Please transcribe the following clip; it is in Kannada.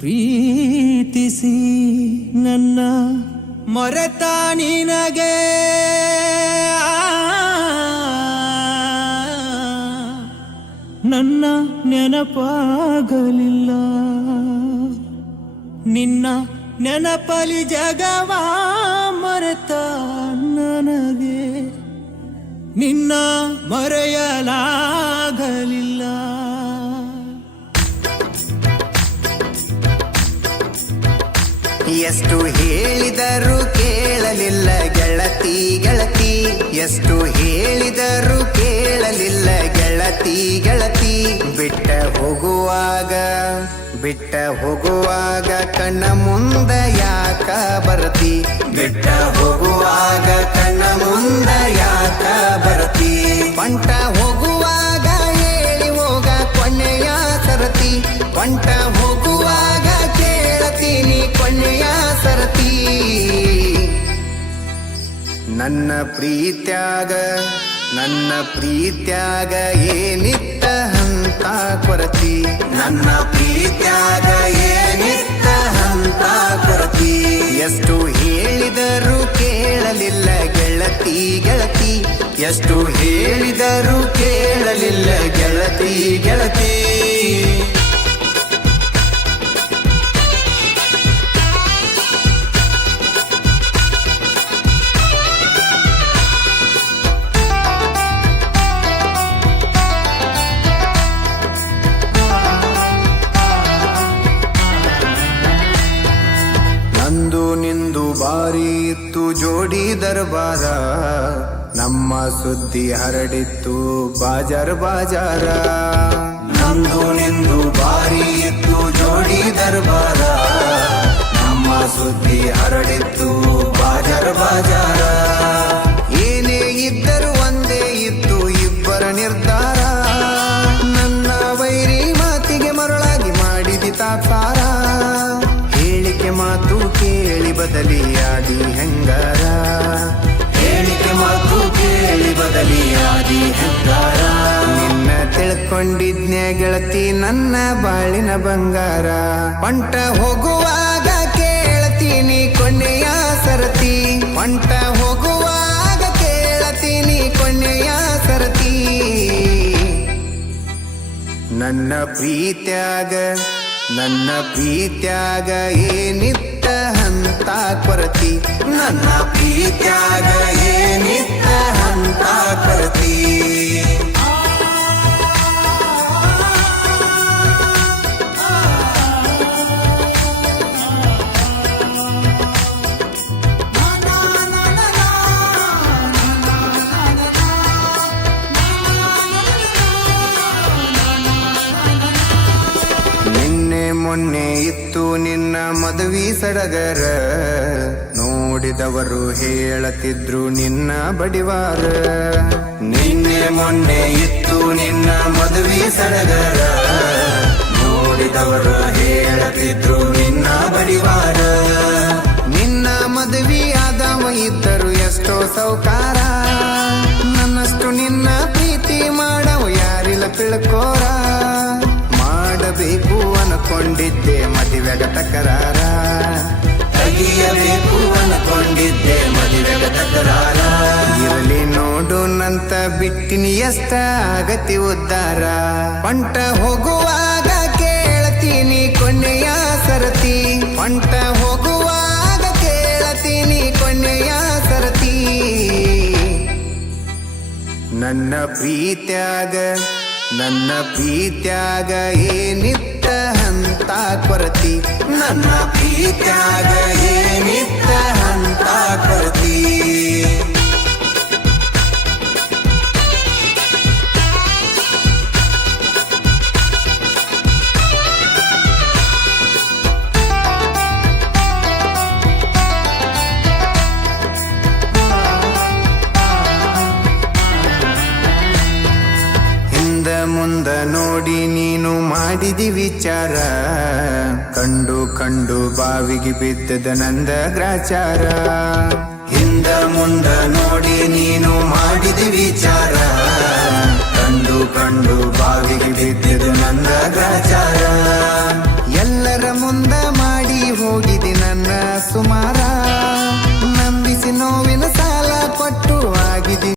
ಪ್ರೀತಿಸಿ ನನ್ನ ಮರೆತ ನಿನಗೆ ನನ್ನ ನೆನಪಾಗಲಿಲ್ಲ. ನಿನ್ನ ನೆನಪಲಿ ಜಗವ ಮರೆತ ನನಗೆ ನಿನ್ನ ಮರೆಯಲಾಗಲಿಲ್ಲ. ಎಷ್ಟು ಹೇಳಿದರೂ ಕೇಳಲಿಲ್ಲ ಗೆಳತಿ ಗೆಳತಿ, ಎಷ್ಟು ಹೇಳಿದರೂ ಕೇಳಲಿಲ್ಲ ಗೆಳತಿ ಗೆಳತಿ. ಬಿಟ್ಟ ಹೋಗುವಾಗ ಕಣ್ಣ ಮುಂದ ಯಾಕ ಬರ್ತಿ, ಬಿಟ್ಟ ಹೋಗುವಾಗ ಕಣ್ಣ ಮುಂದ ಯಾಕ ಬರ್ತಿ. ಪಂಟ ಹೋಗುವಾಗ ಹೇಳಿ ಹೋಗ ಕೊನೆಯ ಸರತಿ, ಪಂಟ ಹೋಗುವಾಗ ಕೇಳತೀನಿ ಕೊನೆಯ ಸರತಿ. ನನ್ನ ಪ್ರೀತ್ಯಾಗ ಏನಿತ್ತ ಹಂತ ಕೊರತಿ, ನನ್ನ ಪ್ರೀತ್ಯಾಗ ಏನಿತ್ತ ಹಂತ ಕೊರತಿ. ಎಷ್ಟು ಹೇಳಿದರೂ ಕೇಳಲಿಲ್ಲ ಗೆಳತಿ ಗೆಳತಿ, ಎಷ್ಟು ಹೇಳಿದರೂ ಕೇಳಲಿಲ್ಲ ಗೆಳತಿ ಗೆಳತಿ. ನಂದು ನಿಂದು ಬಾರಿ ಇತ್ತು ಜೋಡಿ ದರ್ಬಾರ, ನಮ್ಮ ಸುದ್ದಿ ಹರಡಿತ್ತು ಬಾಜಾರ ಬಾಜಾರ. ನಂದು ನಿಂದು ಬಾರಿ ಇತ್ತು ಜೋಡಿ ದರ್ಬಾರ, ನಮ್ಮ ಸುದ್ದಿ ಹರಡಿತ್ತು ಬಾಜಾರ ಬಾಜಾರ. ಏನೇ ಇದ್ದರೂ ಒಂದೇ ಇತ್ತು ಇಬ್ಬರ ನಿರ್ಧಾರ, ನನ್ನ ವೈರಿ ಮಾತಿಗೆ ಮರಳಾಗಿ ಮಾಡಿದಿ ತಾತ್ಸಾರ. ಹೇಳಿಕೆ ಮಾತು ಕೇಳಿ ಬದಲಿಯಾದಿ ಹೆಂಗಾರ, ಹೇಳಿಕೆ ಮಾತು ಕೇಳಿ ಬದಲಿಯಾದಿ ಹೆಂಗಾರ. ನಿನ್ನ ತಿಳ್ಕೊಂಡಿದ್ನೆ ಗೆಳತಿ ನನ್ನ ಬಾಳಿನ ಬಂಗಾರ. ಪಂಟ ಹೋಗುವಾಗ ಕೇಳ್ತೀನಿ ಕೊನೆಯ ಸರತಿ, ಪಂಟ ಹೋಗುವಾಗ ಕೇಳ್ತೀನಿ ಕೊನೆಯ ಸರತಿ. ನನ್ನ ಪ್ರೀತ್ಯಾಗ ಏನಿತ್ತ ಹಂತ ಕೊರತಿ, ನನ್ನ ಪ್ರೀತ್ಯಾಗ ಏನಿತ್ತ ಹಂತ ಕೊರತಿ. ಮೊನ್ನೆ ಇತ್ತು ನಿನ್ನ ಮದುವೆ ಸಡಗರ, ನೋಡಿದವರು ಹೇಳತಿದ್ರು ನಿನ್ನ ಬಡಿವಾರ. ನಿನ್ನೆ ಮೊನ್ನೆ ಇತ್ತು ನಿನ್ನ ಮದುವೆ ಸಡಗರ, ನೋಡಿದವರು ಹೇಳತಿದ್ರು ನಿನ್ನ ಬಡಿವಾರ. ನಿನ್ನ ಮದುವೆ ಆದವ ಇದ್ದರು ಎಷ್ಟೋ ಸೌಕಾರ, ನನ್ನಷ್ಟು ನಿನ್ನ ಪ್ರೀತಿ ಮಾಡವ ಯಾರಿಲ್ಲ ತಿಳ್ಕೋರ. ಮಾಡಬೇಕು ಅನ್ಕೊಂಡಿದ್ದೆ ಮದುವೆಗ ತಕರಾರ, ತೆಗಿಯಬೇಕು ಅನ್ಕೊಂಡಿದ್ದೆ ಮದುವೆಗ ತಕರಾರ. ಇರಲಿ ನೋಡು ನಂತ ಬಿಟ್ಟಿನಿ ಎಷ್ಟ ಆಗತಿ ಉದ್ಧಾರ. ಪಂಟ ಹೋಗುವಾಗ ಕೇಳ್ತೀನಿ ಕೊನೆಯ ಸರತಿ, ಪಂಟ ಹೋಗುವಾಗ ಕೇಳ್ತೀನಿ ಕೊನೆಯ ಸರತಿ. ನನ್ನ ಪ್ರೀತ್ಯಾಗ ಏನಿತ್ತ ಹಂತ ಕೊರತಿ, ನನ್ನ ಪ್ರೀತ್ಯಾಗ ಏನಿತ್ತ ಹಂತ ಕೊರತಿ. ಮುಂದ ನೋಡಿ ನೀನು ಮಾಡಿದಿ ವಿಚಾರ, ಕಂಡು ಬಾವಿಗೆ ಬಿದ್ದದ ನಂದ ಗ್ರಾಚಾರ. ಹಿಂದ ಮುಂದ ನೋಡಿ ನೀನು ಮಾಡಿದಿ ವಿಚಾರ, ಕಂಡು ಬಾವಿಗೆ ಬಿದ್ದದ ನಂದ ಗ್ರಾಚಾರ. ಎಲ್ಲರ ಮುಂದ ಮಾಡಿ ಹೋಗಿದಿ ನನ್ನ ಸುಮಾರ